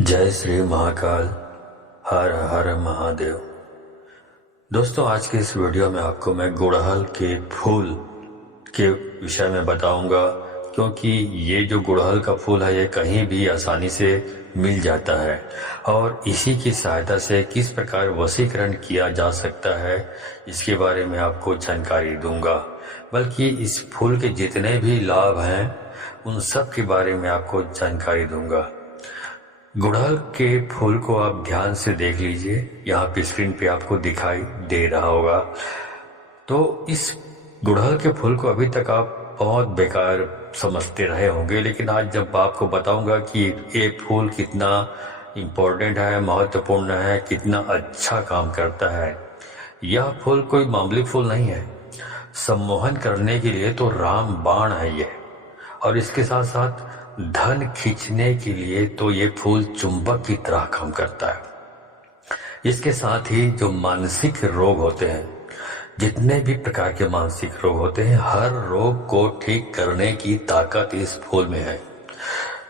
जय श्री महाकाल। हर हर महादेव। दोस्तों, आज के इस वीडियो में आपको मैं गुड़हल के फूल के विषय में बताऊंगा, क्योंकि ये जो गुड़हल का फूल है ये कहीं भी आसानी से मिल जाता है और इसी की सहायता से किस प्रकार वशीकरण किया जा सकता है इसके बारे में आपको जानकारी दूंगा। बल्कि इस फूल के जितने भी लाभ हैं उन सब के बारे में आपको जानकारी दूंगा। गुड़हल के फूल को आप ध्यान से देख लीजिए, यहाँ पे स्क्रीन पे आपको दिखाई दे रहा होगा। तो इस गुड़हल के फूल को अभी तक आप बहुत बेकार समझते रहे होंगे, लेकिन आज जब आपको बताऊंगा कि ये फूल कितना इम्पोर्टेंट है, महत्वपूर्ण है, कितना अच्छा काम करता है। यह फूल कोई मामूली फूल नहीं है। सम्मोहन करने के लिए तो राम बाण है ये, और इसके साथ साथ धन खींचने के लिए तो ये फूल चुंबक की तरह काम करता है। इसके साथ ही जो मानसिक रोग होते हैं, जितने भी प्रकार के मानसिक रोग होते हैं, हर रोग को ठीक करने की ताकत इस फूल में है।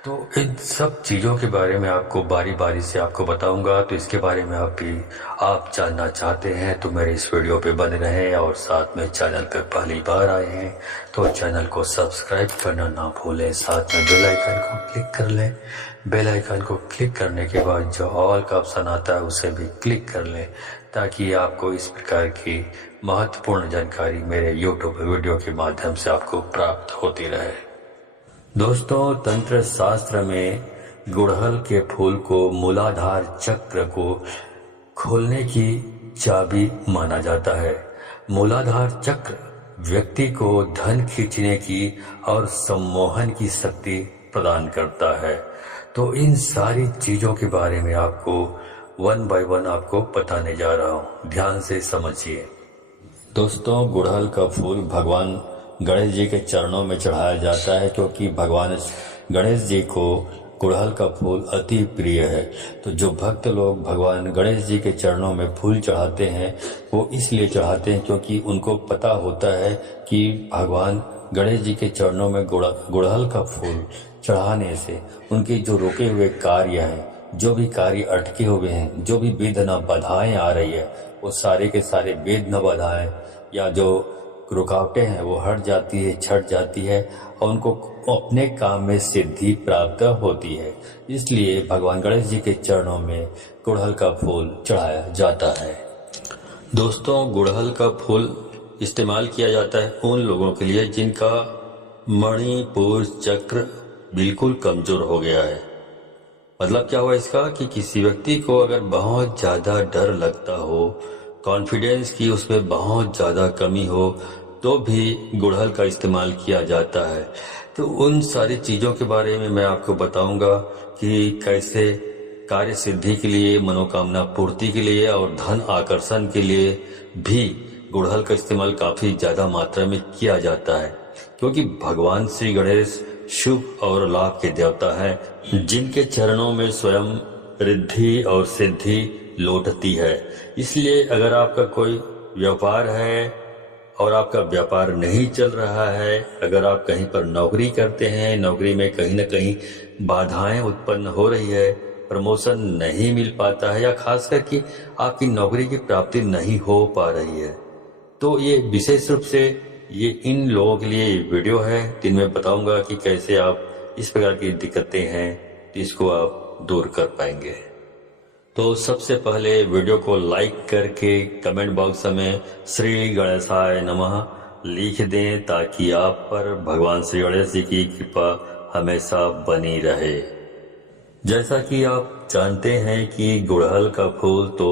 तो इन सब चीज़ों के बारे में आपको बारी बारी से आपको बताऊंगा। तो इसके बारे में आप जानना चाहते हैं तो मेरे इस वीडियो पे बने रहें, और साथ में चैनल पे पहली बार आए हैं तो चैनल को सब्सक्राइब करना ना भूलें। साथ में बेल आइकन को क्लिक कर लें। बेल आइकन को क्लिक करने के बाद जो ऑल का ऑप्शन आता है उसे भी क्लिक कर लें, ताकि आपको इस प्रकार की महत्वपूर्ण जानकारी मेरे यूट्यूब वीडियो के माध्यम से आपको प्राप्त होती रहे। दोस्तों, तंत्र शास्त्र में गुड़हल के फूल को मूलाधार चक्र को खोलने की चाबी माना जाता है। मूलाधार चक्र व्यक्ति को धन खींचने की और सम्मोहन की शक्ति प्रदान करता है। तो इन सारी चीजों के बारे में आपको वन बाय वन आपको बताने जा रहा हूँ, ध्यान से समझिए। दोस्तों, गुड़हल का फूल भगवान गणेश जी के चरणों में चढ़ाया जाता है, क्योंकि भगवान गणेश जी को गुड़हल का फूल अति प्रिय है। तो जो भक्त लोग भगवान गणेश जी के चरणों में फूल चढ़ाते हैं वो इसलिए चढ़ाते हैं क्योंकि उनको पता होता है कि भगवान गणेश जी के चरणों में गुड़हल का फूल चढ़ाने से उनके जो रुके हुए कार्य हैं, जो भी कार्य अटके हुए हैं, जो भी विघ्न बाधाएं आ रही है, वो सारे के सारे विघ्न बाधाएं या जो रुकावटें हैं वो हट जाती है, छट जाती है, और उनको अपने काम में सिद्धि प्राप्त होती है। इसलिए भगवान गणेश जी के चरणों में गुड़हल का फूल चढ़ाया जाता है। दोस्तों, गुड़हल का फूल इस्तेमाल किया जाता है उन लोगों के लिए जिनका मणिपुर चक्र बिल्कुल कमजोर हो गया है। मतलब क्या हुआ इसका कि किसी व्यक्ति को अगर बहुत ज्यादा डर लगता हो, कॉन्फिडेंस की उसमें बहुत ज्यादा कमी हो, तो भी गुड़हल का इस्तेमाल किया जाता है। तो उन सारी चीजों के बारे में मैं आपको बताऊंगा कि कैसे कार्य सिद्धि के लिए, मनोकामना पूर्ति के लिए और धन आकर्षण के लिए भी गुड़हल का इस्तेमाल काफी ज्यादा मात्रा में किया जाता है, क्योंकि भगवान श्री गणेश शुभ और लाभ के देवता हैं, जिनके चरणों में स्वयं रिद्धि और सिद्धि लौटती है। इसलिए अगर आपका कोई व्यापार है और आपका व्यापार नहीं चल रहा है, अगर आप कहीं पर नौकरी करते हैं, नौकरी में कहीं न कहीं बाधाएं उत्पन्न हो रही है, प्रमोशन नहीं मिल पाता है, या खास करके आपकी नौकरी की प्राप्ति नहीं हो पा रही है, तो ये विशेष रूप से ये इन लोगों के लिए वीडियो है, जिनमें बताऊंगा कि कैसे आप इस प्रकार की दिक्कतें हैं इसको आप दूर कर पाएंगे। तो सबसे पहले वीडियो को लाइक करके कमेंट बॉक्स में श्री गणेशाय नमः लिख दें, ताकि आप पर भगवान श्री गणेश जी की कृपा हमेशा बनी रहे। जैसा कि आप जानते हैं कि गुड़हल का फूल तो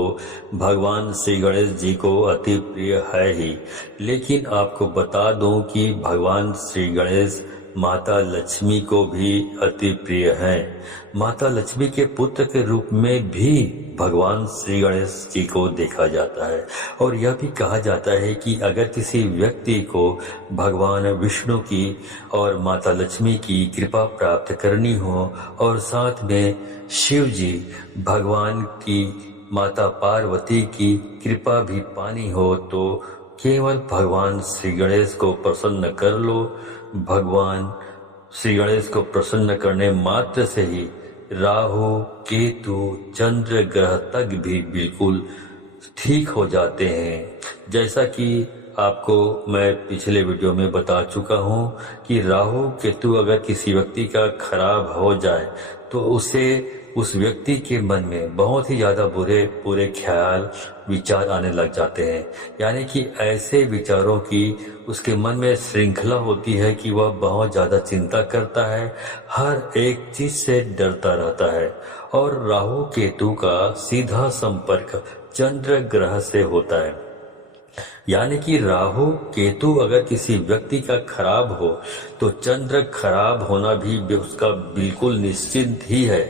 भगवान श्री गणेश जी को अति प्रिय है ही, लेकिन आपको बता दूं कि भगवान श्री गणेश माता लक्ष्मी को भी अति प्रिय हैं। माता लक्ष्मी के पुत्र के रूप में भी भगवान श्री गणेश जी को देखा जाता है, और यह भी कहा जाता है कि अगर किसी व्यक्ति को भगवान विष्णु की और माता लक्ष्मी की कृपा प्राप्त करनी हो, और साथ में शिव जी भगवान की माता पार्वती की कृपा भी पानी हो, तो केवल भगवान श्री गणेश को प्रसन्न कर लो। भगवान श्री गणेश को प्रसन्न करने मात्र से ही राहु केतु चंद्र ग्रह तक भी बिल्कुल ठीक हो जाते हैं। जैसा कि आपको मैं पिछले वीडियो में बता चुका हूं कि राहु केतु अगर किसी व्यक्ति का खराब हो जाए तो उस व्यक्ति के मन में बहुत ही ज़्यादा बुरे ख्याल विचार आने लग जाते हैं। यानी कि ऐसे विचारों की उसके मन में श्रृंखला होती है कि वह बहुत ज़्यादा चिंता करता है, हर एक चीज़ से डरता रहता है। और राहु केतु का सीधा संपर्क चंद्र ग्रह से होता है। यानी कि राहु केतु अगर किसी व्यक्ति का खराब हो तो चंद्र खराब होना भी उसका बिल्कुल निश्चित ही है,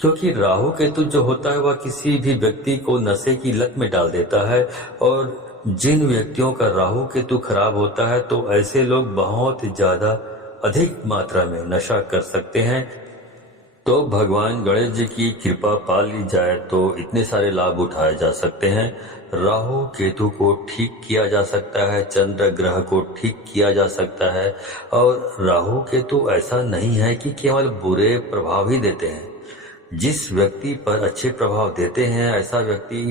क्योंकि राहु केतु जो होता है वह किसी भी व्यक्ति को नशे की लत में डाल देता है। और जिन व्यक्तियों का राहु केतु खराब होता है तो ऐसे लोग बहुत ज्यादा अधिक मात्रा में नशा कर सकते हैं। तो भगवान गणेश जी की कृपा पा ली जाए तो इतने सारे लाभ उठाए जा सकते हैं। राहु केतु को ठीक किया जा सकता है, चंद्र ग्रह को ठीक किया जा सकता है। और राहु केतु ऐसा नहीं है कि केवल बुरे प्रभाव ही देते हैं। जिस व्यक्ति पर अच्छे प्रभाव देते हैं ऐसा व्यक्ति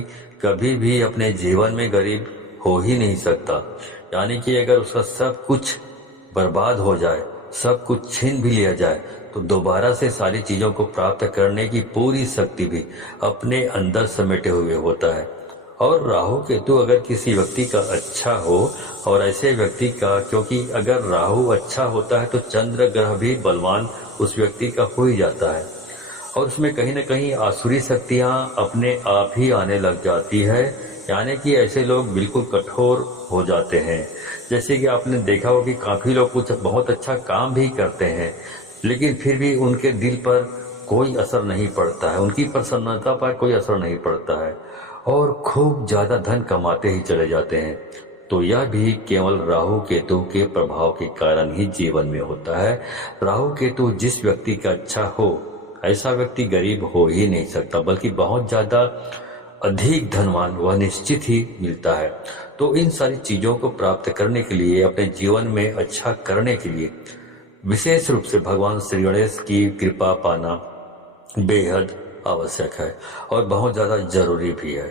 कभी भी अपने जीवन में गरीब हो ही नहीं सकता। यानी कि अगर उसका सब कुछ बर्बाद हो जाए, सब कुछ छीन भी लिया जाए तो दोबारा से सारी चीजों को प्राप्त करने की पूरी शक्ति भी अपने अंदर समेटे हुए होता है। और राहु केतु अगर किसी व्यक्ति का अच्छा हो, और ऐसे व्यक्ति का, क्योंकि अगर राहु अच्छा होता है तो चंद्र ग्रह भी बलवान उस व्यक्ति का हो ही जाता है और उसमें कहीं न कहीं आसुरी शक्तियां अपने आप ही आने लग जाती है। यानी कि ऐसे लोग बिल्कुल कठोर हो जाते हैं। जैसे कि आपने देखा हो कि काफी लोग कुछ बहुत अच्छा काम भी करते हैं लेकिन फिर भी उनके दिल पर कोई असर नहीं पड़ता है, उनकी प्रसन्नता पर कोई असर नहीं पड़ता है और खूब ज्यादा धन कमाते ही चले जाते हैं। तो यह भी केवल राहु केतु के प्रभाव के कारण ही जीवन में होता है। राहु केतु जिस व्यक्ति का अच्छा हो ऐसा व्यक्ति गरीब हो ही नहीं सकता, बल्कि बहुत ज्यादा अधिक धनवान वह निश्चित ही मिलता है। तो इन सारी चीजों को प्राप्त करने के लिए, अपने जीवन में अच्छा करने के लिए विशेष रूप से भगवान श्री गणेश की कृपा पाना बेहद आवश्यक है और बहुत ज्यादा जरूरी भी है।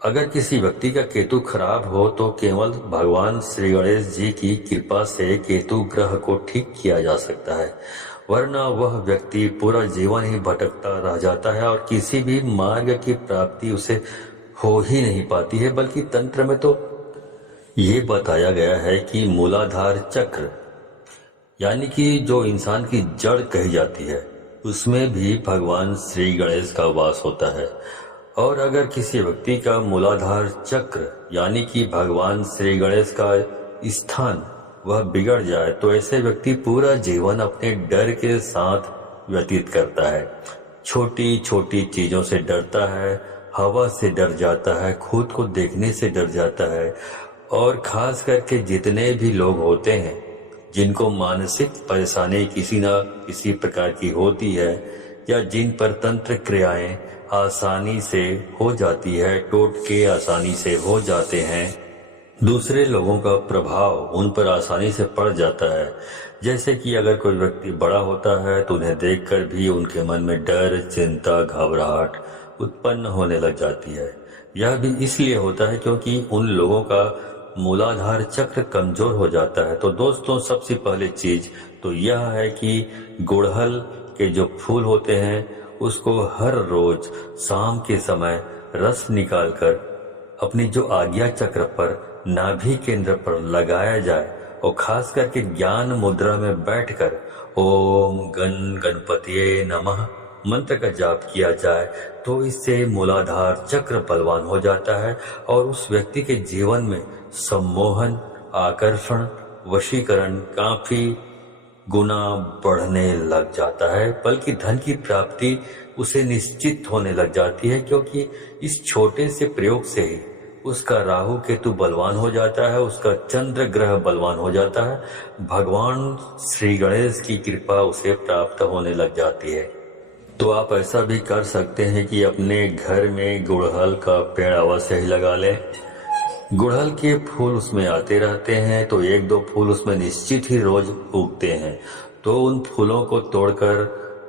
अगर किसी व्यक्ति का केतु खराब हो तो केवल भगवान श्री गणेश जी की कृपा से केतु ग्रह को ठीक किया जा सकता है, वरना वह व्यक्ति पूरा जीवन ही भटकता रह जाता है और किसी भी मार्ग की प्राप्ति उसे हो ही नहीं पाती है। बल्कि तंत्र में तो ये बताया गया है कि मूलाधार चक्र, यानी कि जो इंसान की जड़ कही जाती है, उसमें भी भगवान श्री गणेश का वास होता है। और अगर किसी व्यक्ति का मूलाधार चक्र यानी कि भगवान श्री गणेश का स्थान वह बिगड़ जाए तो ऐसे व्यक्ति पूरा जीवन अपने डर के साथ व्यतीत करता है। छोटी छोटी चीजों से डरता है, हवा से डर जाता है, खुद को देखने से डर जाता है। और खास करके जितने भी लोग होते हैं जिनको मानसिक परेशानी किसी न किसी प्रकार की होती है या जिन पर तंत्र क्रियाएं आसानी से हो जाती है, टोटके आसानी से हो जाते हैं, दूसरे लोगों का प्रभाव उन पर आसानी से पड़ जाता है। जैसे कि अगर कोई व्यक्ति बड़ा होता है तो उन्हें देखकर भी उनके मन में डर, चिंता, घबराहट उत्पन्न होने लग जाती है। यह भी इसलिए होता है क्योंकि उन लोगों का मूलाधार चक्र कमजोर हो जाता है। तो दोस्तों, सबसे पहले चीज तो यह है कि गुड़हल के जो फूल होते हैं उसको हर रोज शाम के समय रस निकालकर अपनी जो आज्ञा चक्र पर, नाभि केंद्र पर लगाया जाए और खास करके ज्ञान मुद्रा में बैठकर ओम गणपतिये नमः मंत्र का जाप किया जाए तो इससे मूलाधार चक्र बलवान हो जाता है और उस व्यक्ति के जीवन में सम्मोहन, आकर्षण, वशीकरण काफी गुना बढ़ने लग जाता है। बल्कि धन की प्राप्ति उसे निश्चित होने लग जाती है क्योंकि इस छोटे से प्रयोग से ही उसका राहु केतु बलवान हो जाता है, उसका चंद्र ग्रह बलवान हो जाता है, भगवान श्री गणेश की कृपा उसे प्राप्त होने लग जाती है। तो आप ऐसा भी कर सकते हैं कि अपने घर में गुड़हल का पेड़ अवश्य ही लगा लें। गुड़हल के फूल उसमें आते रहते हैं तो एक दो फूल उसमें निश्चित ही रोज उगते हैं। तो उन फूलों को तोड़कर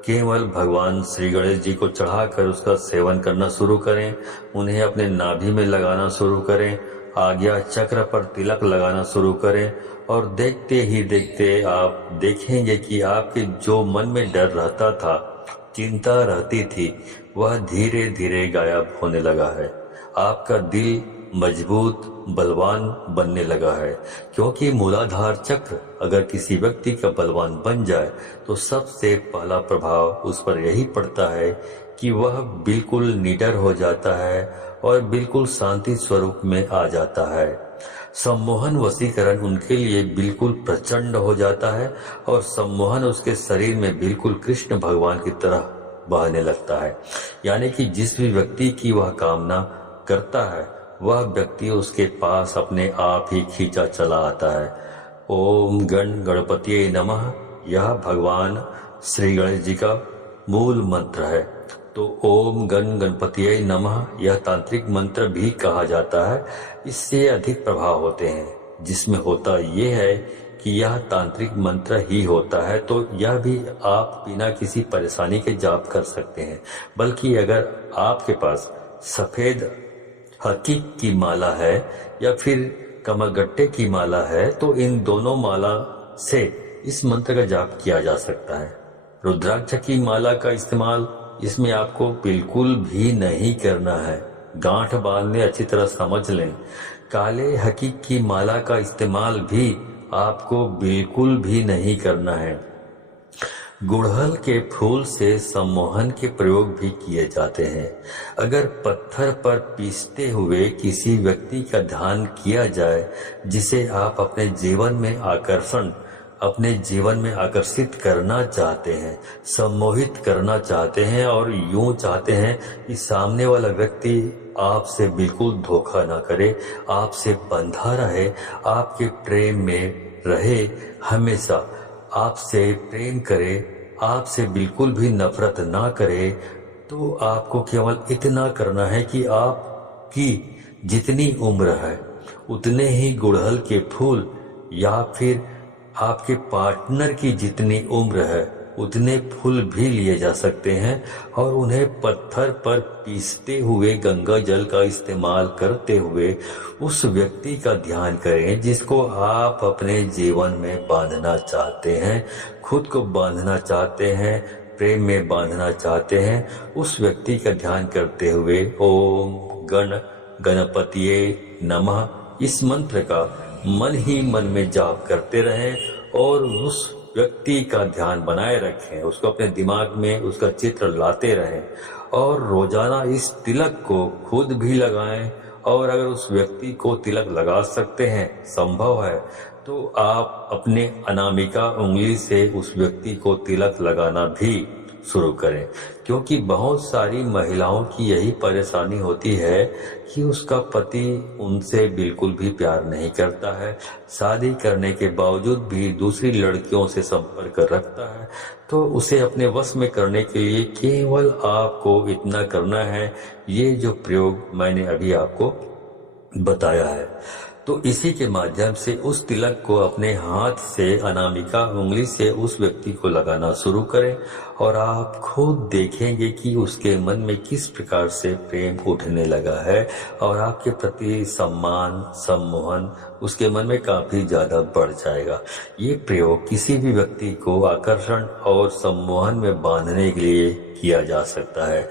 केवल भगवान श्री गणेश जी को चढ़ाकर उसका सेवन करना शुरू करें। उन्हें अपने नाभि में लगाना शुरू करें, आज्ञा चक्र पर तिलक लगाना शुरू करें और देखते ही देखते आप देखेंगे कि आपके जो मन में डर रहता था, चिंता रहती थी, वह धीरे धीरे गायब होने लगा है। आपका दिल मजबूत बलवान बनने लगा है, क्योंकि मूलाधार चक्र अगर किसी व्यक्ति का बलवान बन जाए तो सबसे पहला प्रभाव उस पर यही पड़ता है कि वह बिल्कुल निडर हो जाता है और बिल्कुल शांति स्वरूप में आ जाता है। सम्मोहन वशीकरण उनके लिए बिल्कुल प्रचंड हो जाता है और सम्मोहन उसके शरीर में बिल्कुल कृष्ण भगवान की तरह बहने लगता है। यानी कि जिस भी व्यक्ति की वह कामना करता है वह व्यक्ति उसके पास अपने आप ही खींचा चला आता है। ओम गण गणपतिये नमः यह भगवान श्री गणेश जी का मूल मंत्र है। तो ओम गण गणपतिये नमः यह तांत्रिक मंत्र भी कहा जाता है। इससे अधिक प्रभाव होते हैं, जिसमें होता यह है कि यह तांत्रिक मंत्र ही होता है, तो यह भी आप बिना किसी परेशानी के जाप कर सकते हैं। बल्कि अगर आपके पास सफेद हकीक की माला है या फिर कमलगट्टे की माला है तो इन दोनों माला से इस मंत्र का जाप किया जा सकता है। रुद्राक्ष की माला का इस्तेमाल इसमें आपको बिल्कुल भी नहीं करना है। गांठ बांधने अच्छी तरह समझ लें। काले हकीक की माला का इस्तेमाल भी आपको बिल्कुल भी नहीं करना है। गुड़हल के फूल से सम्मोहन के प्रयोग भी किए जाते हैं। अगर पत्थर पर पीसते हुए किसी व्यक्ति का ध्यान किया जाए जिसे आप अपने जीवन में आकर्षित करना चाहते हैं, सम्मोहित करना चाहते हैं और यूं चाहते हैं कि सामने वाला व्यक्ति आपसे बिल्कुल धोखा ना करे, आपसे बंधा रहे, आपके प्रेम में रहे, हमेशा आपसे प्रेम करे, आपसे बिल्कुल भी नफरत ना करे, तो आपको केवल इतना करना है कि आपकी जितनी उम्र है उतने ही गुड़हल के फूल या फिर आपके पार्टनर की जितनी उम्र है उतने फूल भी लिए जा सकते हैं और उन्हें पत्थर पर पीसते हुए गंगा जल का इस्तेमाल करते हुए उस व्यक्ति का ध्यान करें जिसको आप अपने जीवन में बांधना चाहते हैं, खुद को बांधना चाहते हैं, प्रेम में बांधना चाहते हैं। उस व्यक्ति का ध्यान करते हुए ओम गण गणपतिये नमः इस मंत्र का मन ही मन में जाप करते रहें और उस व्यक्ति का ध्यान बनाए रखें, उसको अपने दिमाग में उसका चित्र लाते रहें और रोजाना इस तिलक को खुद भी लगाएं और अगर उस व्यक्ति को तिलक लगा सकते हैं, संभव है, तो आप अपने अनामिका उंगली से उस व्यक्ति को तिलक लगाना भी शुरू करें। क्योंकि बहुत सारी महिलाओं की यही परेशानी होती है कि उसका पति उनसे बिल्कुल भी प्यार नहीं करता है, शादी करने के बावजूद भी दूसरी लड़कियों से संपर्क रखता है। तो उसे अपने वश में करने के लिए केवल आपको इतना करना है, ये जो प्रयोग मैंने अभी आपको बताया है। तो इसी के माध्यम से उस तिलक को अपने हाथ से अनामिका उंगली से उस व्यक्ति को लगाना शुरू करें और आप खुद देखेंगे कि उसके मन में किस प्रकार से प्रेम उठने लगा है और आपके प्रति सम्मान सम्मोहन उसके मन में काफी ज्यादा बढ़ जाएगा। ये प्रयोग किसी भी व्यक्ति को आकर्षण और सम्मोहन में बांधने के लिए किया जा सकता है।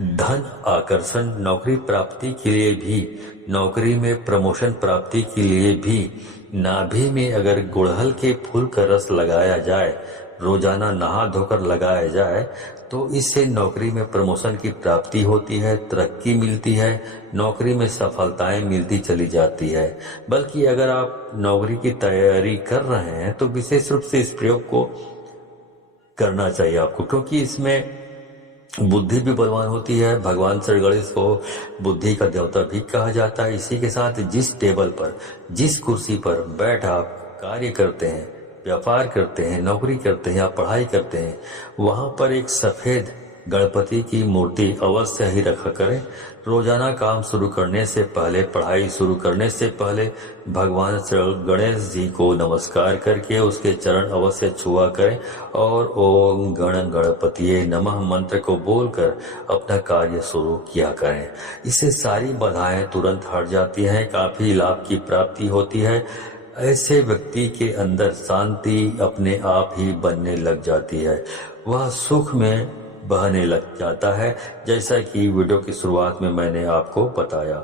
धन आकर्षण, नौकरी प्राप्ति के लिए भी, नौकरी में प्रमोशन प्राप्ति के लिए भी नाभि में अगर गुड़हल के फूल का रस लगाया जाए, रोजाना नहा धोकर लगाया जाए, तो इससे नौकरी में प्रमोशन की प्राप्ति होती है, तरक्की मिलती है, नौकरी में सफलताएं मिलती चली जाती है। बल्कि अगर आप नौकरी की तैयारी कर रहे हैं तो विशेष रूप से इस प्रयोग को करना चाहिए आपको, क्योंकि इसमें बुद्धि भी बलवान होती है। भगवान श्री गणेश को बुद्धि का देवता भी कहा जाता है। इसी के साथ जिस टेबल पर, जिस कुर्सी पर बैठ आप कार्य करते हैं, व्यापार करते हैं, नौकरी करते हैं या पढ़ाई करते हैं, वहां पर एक सफेद गणपति की मूर्ति अवश्य ही रखा करें। रोजाना काम शुरू करने से पहले, पढ़ाई शुरू करने से पहले भगवान श्री गणेश जी को नमस्कार करके उसके चरण अवश्य छुआ करें और ओम गण गणपतिये नमः मंत्र को बोलकर अपना कार्य शुरू किया करें। इससे सारी बाधाएं तुरंत हट जाती हैं, काफी लाभ की प्राप्ति होती है। ऐसे व्यक्ति के अंदर शांति अपने आप ही बनने लग जाती है, वह सुख में बहने लग जाता है। जैसा कि वीडियो की शुरुआत में मैंने आपको बताया,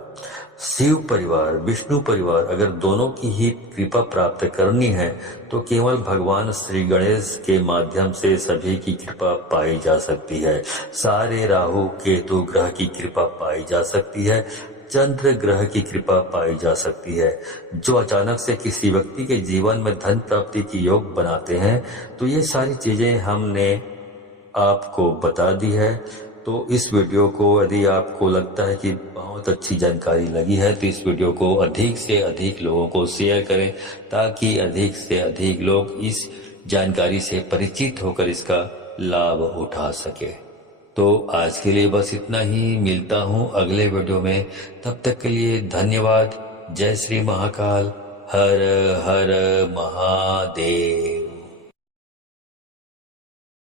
शिव परिवार, विष्णु परिवार, अगर दोनों की ही कृपा प्राप्त करनी है तो केवल भगवान श्री गणेश के माध्यम से सभी की कृपा पाई जा सकती है। सारे राहु केतु ग्रह की कृपा पाई जा सकती है, चंद्र ग्रह की कृपा पाई जा सकती है, जो अचानक से किसी व्यक्ति के जीवन में धन प्राप्ति की योग बनाते हैं। तो ये सारी चीजें हमने आपको बता दी है। तो इस वीडियो को यदि आपको लगता है कि बहुत अच्छी जानकारी लगी है तो इस वीडियो को अधिक से अधिक लोगों को शेयर करें, ताकि अधिक से अधिक लोग इस जानकारी से परिचित होकर इसका लाभ उठा सके। तो आज के लिए बस इतना ही, मिलता हूँ अगले वीडियो में। तब तक के लिए धन्यवाद। जय श्री महाकाल। हर हर महादेव।